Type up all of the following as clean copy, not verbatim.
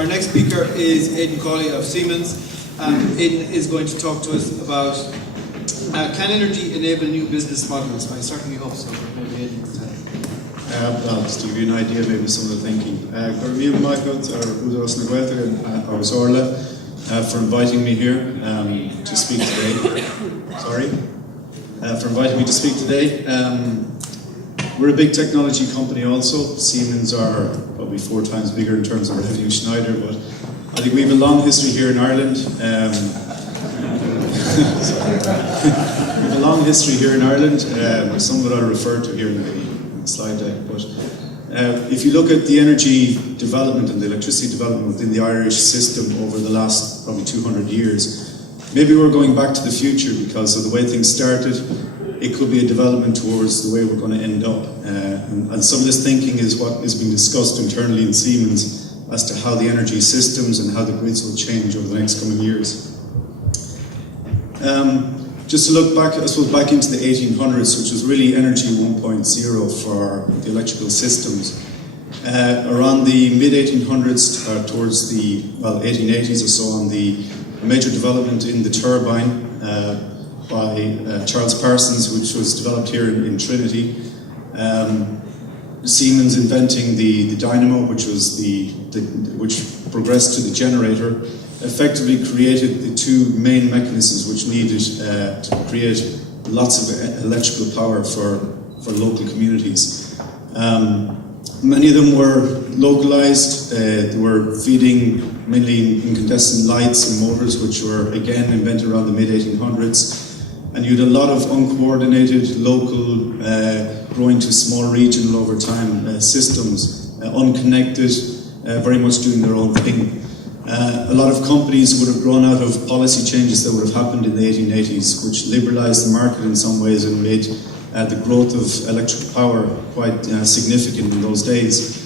Our next speaker is Aiden Cawley of Siemens. Aiden is going to talk to us about can energy enable new business models? I certainly hope so, but maybe Aiden can tell. Well, just to give you an idea, maybe some of the thinking. Mayo for inviting me here to speak today. For inviting me to speak today. We're a big technology company also. Siemens are probably 4 times bigger in terms of revenue Schneider, but I think we have a long history here in Ireland. We have a long history here in Ireland. Some of it I'll refer to here in the slide deck. But if you look at the energy development and the electricity development within the Irish system over the last probably 200 years, maybe we're going back to the future because of the way things started. It could be a development towards the way we're going to end up. And some of this thinking is what is being discussed internally in Siemens as to how the energy systems and how the grids will change over the next coming years. Just to look back, I suppose, back into the 1800s, which was really energy 1.0 for the electrical systems. Around the mid-1800s, towards the 1880s or so, on the major development in the turbine, by Charles Parsons, which was developed here in Trinity. Siemens inventing the dynamo, which was which progressed to the generator, effectively created the 2 main mechanisms which needed to create lots of electrical power for local communities. Many of them were localized. They were feeding mainly incandescent lights and motors, which were again invented around the mid-1800s. And you had a lot of uncoordinated, local, growing to small regional over time systems, unconnected, very much doing their own thing. A lot of companies would have grown out of policy changes that would have happened in the 1880s, which liberalized the market in some ways and made the growth of electric power quite significant in those days.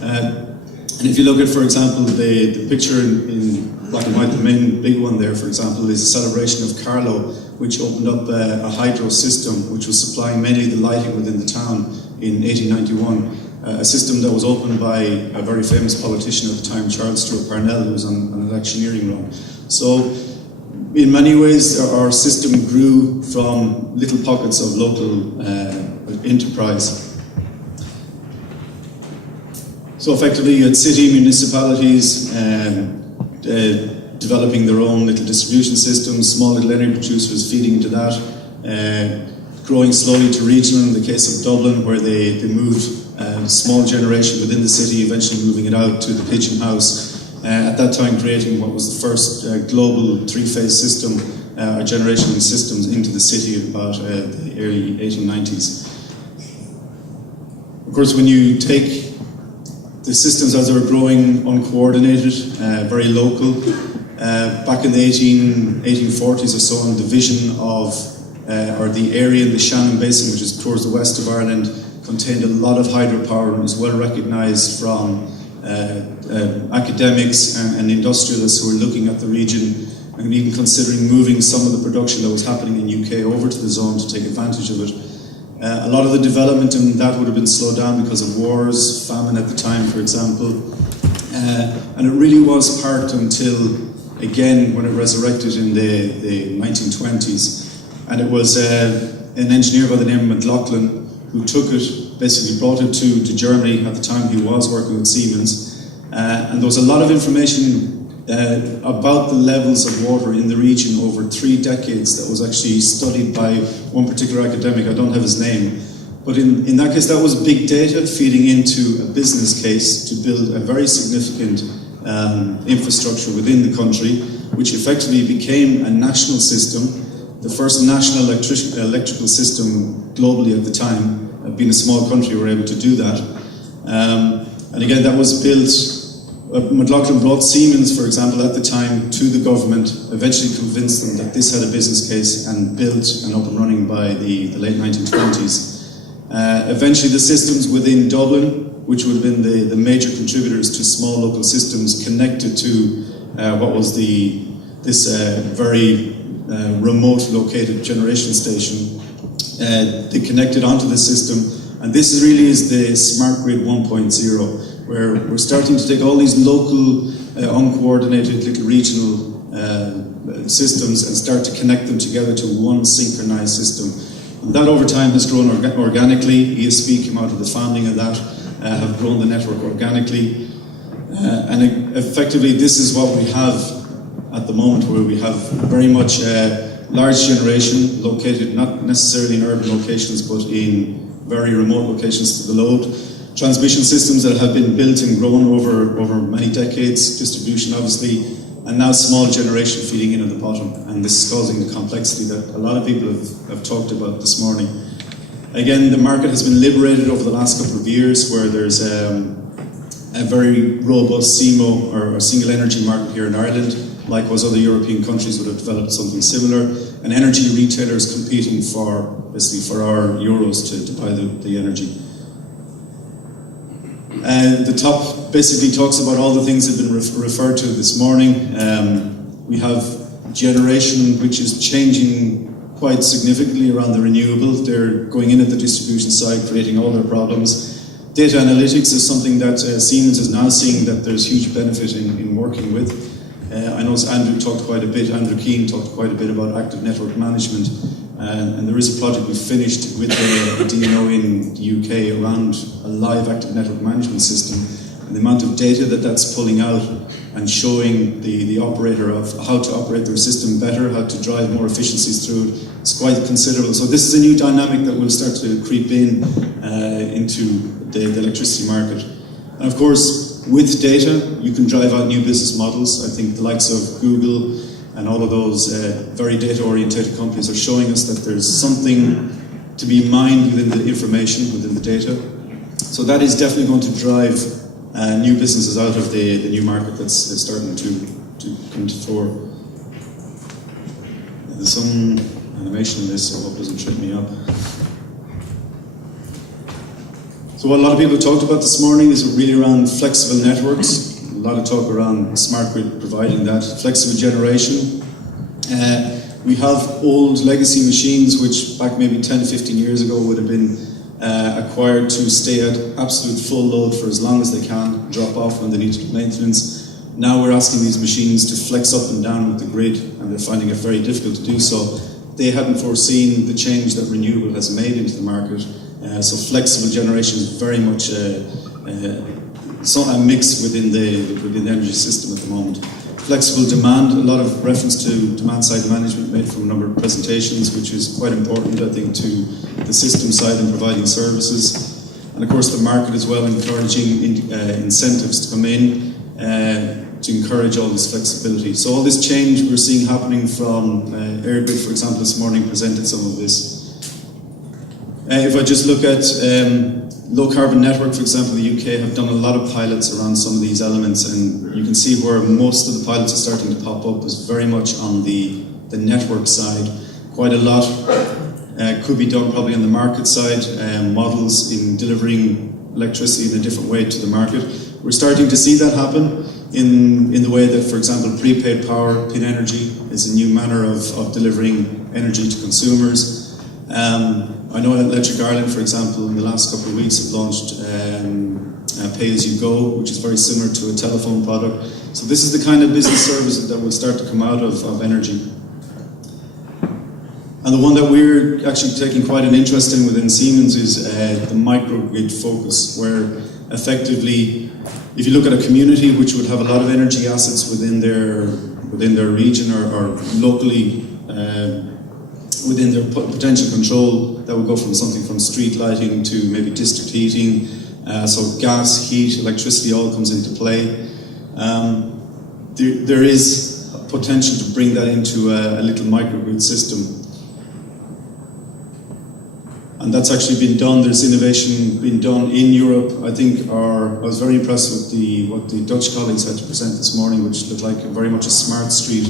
And if you look at, for example, the picture in black and white, the main big one there, for example, is a celebration of Carlow, which opened up a hydro system which was supplying mainly the lighting within the town in 1891. A system that was opened by a very famous politician at the time, Charles Stewart Parnell, who was on an electioneering run. So, in many ways, our system grew from little pockets of local enterprise. So effectively, you had city municipalities developing their own little distribution systems, small little energy producers feeding into that, growing slowly to regional in the case of Dublin, where they moved small generation within the city, eventually moving it out to the pigeon house, at that time creating what was the first global 3-phase system, or generation systems into the city in about the early 1890s. Of course, when you take the systems as they were growing uncoordinated, very local, back in the 1840s or so, on the vision of, or the area in the Shannon Basin, which is towards the west of Ireland, contained a lot of hydropower and was well recognised from academics and industrialists who were looking at the region and even considering moving some of the production that was happening in UK over to the zone to take advantage of it. A lot of the development in that would have been slowed down because of wars, famine at the time, for example. And it really was parked until, again, when it resurrected in the 1920s. And it was an engineer by the name of McLaughlin who took it, basically brought it to Germany. At the time he was working with Siemens. And there was a lot of information about the levels of water in the region over 3 decades that was actually studied by one particular academic. I don't have his name, but in that case that was big data feeding into a business case to build a very significant infrastructure within the country, which effectively became a national system, the first national electrical system globally at the time. Being a small country, we were able to do that, and again that was built. McLaughlin brought Siemens, for example, at the time to the government, eventually convinced them that this had a business case and built and up and running by the late 1920s. Eventually the systems within Dublin, which would have been the major contributors to small local systems, connected to what was this very remote located generation station. They connected onto the system, and this really is the Smart Grid 1.0. where we're starting to take all these local uncoordinated little regional systems and start to connect them together to one synchronized system. And that over time has grown organically. ESB came out of the founding of that, have grown the network organically. And effectively this is what we have at the moment, where we have very much large generation located not necessarily in urban locations but in very remote locations to the load. Transmission systems that have been built and grown over many decades, distribution obviously, and now small generation feeding in at the bottom. And this is causing the complexity that a lot of people have talked about this morning. Again, the market has been liberated over the last couple of years, where there's a very robust CMO, or a single energy market here in Ireland. Likewise, other European countries would have developed something similar, and energy retailers competing basically for our euros to buy the energy. The top basically talks about all the things that have been referred to this morning. We have generation which is changing quite significantly around the renewables. They're going in at the distribution side, creating all their problems. Data analytics is something that Siemens is now seeing that there's huge benefit in working with. I know Andrew Keane talked quite a bit about active network management, and there is a project we finished with the DNO in the UK around a live active network management system, and the amount of data that's pulling out and showing the operator of how to operate their system better, how to drive more efficiencies through it, is quite considerable. So this is a new dynamic that will start to creep into the electricity market. And of course, with data, you can drive out new business models. I think the likes of Google and all of those very data-oriented companies are showing us that there's something to be mined within the information, within the data. So that is definitely going to drive new businesses out of the new market that's starting to come to fore. There's some animation in this, so I hope it doesn't trip me up. So what a lot of people talked about this morning is really around flexible networks. A lot of talk around smart grid providing that. Flexible generation. We have old legacy machines which back maybe 10 to 15 years ago would have been acquired to stay at absolute full load for as long as they can, drop off when they need maintenance. Now we're asking these machines to flex up and down with the grid, and they're finding it very difficult to do so. They hadn't foreseen the change that renewable has made into the market. So flexible generation is very much a mix within the energy system at the moment. Flexible demand, a lot of reference to demand side management made from a number of presentations, which is quite important, I think, to the system side and providing services. And of course the market as well, encouraging incentives to come in to encourage all this flexibility. So all this change we're seeing happening from Airbrid, for example, this morning presented some of this. If I just look at low carbon network, for example, the UK have done a lot of pilots around some of these elements, and you can see where most of the pilots are starting to pop up is very much on the network side. Quite a lot could be done probably on the market side, models in delivering electricity in a different way to the market. We're starting to see that happen in the way that, for example, prepaid power, PIN energy, is a new manner of delivering energy to consumers. I know Electric Ireland, for example, in the last couple of weeks have launched pay-as-you-go, which is very similar to a telephone product. So this is the kind of business services that will start to come out of energy. And the one that we're actually taking quite an interest in within Siemens is the microgrid focus, where effectively, if you look at a community which would have a lot of energy assets within their region or locally within their potential control, that would go from something from street lighting to maybe district heating, so gas, heat, electricity all comes into play. There is a potential to bring that into a little microgrid system. And that's actually been done. There's innovation being done in Europe. I think I was very impressed with what the Dutch colleagues had to present this morning, which looked like very much a smart street.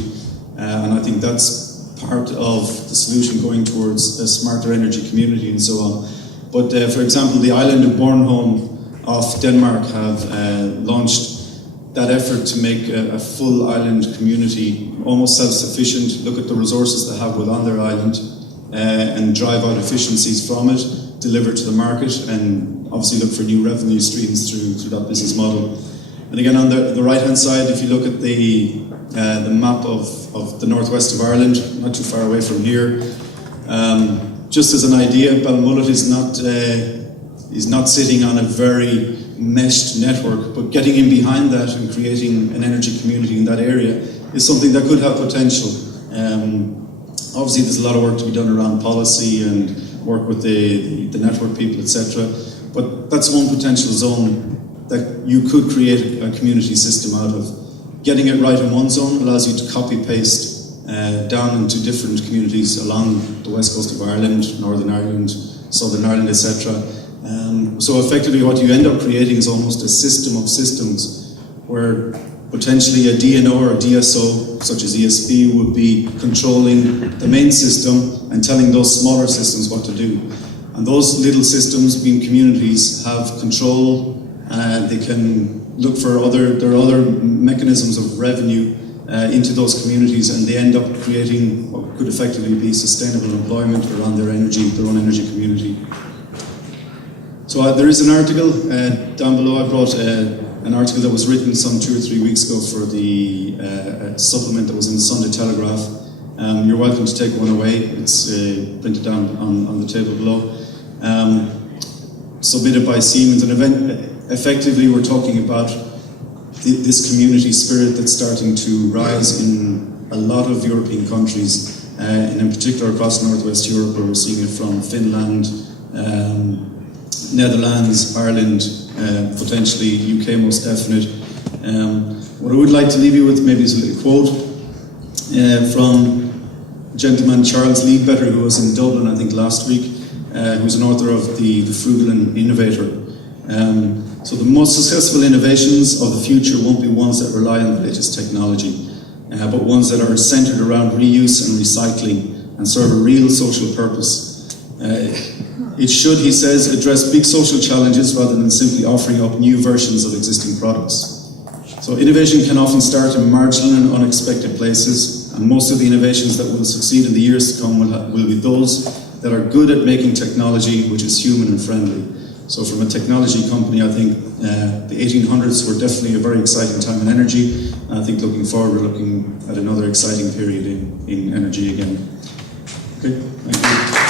And I think that's part of the solution going towards a smarter energy community and so on. But for example, the island of Bornholm off Denmark have launched that effort to make a full island community almost self-sufficient, look at the resources they have within their island and drive out efficiencies from it, deliver to the market, and obviously look for new revenue streams through that business model. And again, on the right-hand side, if you look at the map of the northwest of Ireland, not too far away from here, just as an idea, Balmullet is not sitting on a very meshed network, but getting in behind that and creating an energy community in that area is something that could have potential. Obviously, there's a lot of work to be done around policy and work with the network people, etc. But that's one potential zone that you could create a community system out of. Getting it right in one zone allows you to copy-paste down into different communities along the west coast of Ireland, Northern Ireland, Southern Ireland, etc. So effectively what you end up creating is almost a system of systems where potentially a DNO or a DSO, such as ESB, would be controlling the main system and telling those smaller systems what to do. And those little systems, being communities, have control. They can look for there are other mechanisms of revenue into those communities, and they end up creating what could effectively be sustainable employment around their own energy community. So there is an article down below. I brought an article that was written some 2 or 3 weeks ago for the supplement that was in the Sunday Telegraph. You're welcome to take one away. It's printed down on the table below. Submitted by Siemens, and effectively we're talking about this community spirit that's starting to rise in a lot of European countries, and in particular across Northwest Europe, where we're seeing it from Finland, Netherlands, Ireland, potentially UK most definite. What I would like to leave you with maybe is a little quote from a gentleman, Charles Leadbetter, who was in Dublin I think last week, who's an author of the Frugal and Innovator. So the most successful innovations of the future won't be ones that rely on the latest technology, but ones that are centered around reuse and recycling and serve a real social purpose. It should, he says, address big social challenges rather than simply offering up new versions of existing products. So innovation can often start in marginal and unexpected places, and most of the innovations that will succeed in the years to come will be those that are good at making technology which is human and friendly. So from a technology company, I think the 1800s were definitely a very exciting time in energy, and I think looking forward, we're looking at another exciting period in energy again. Okay, thank you.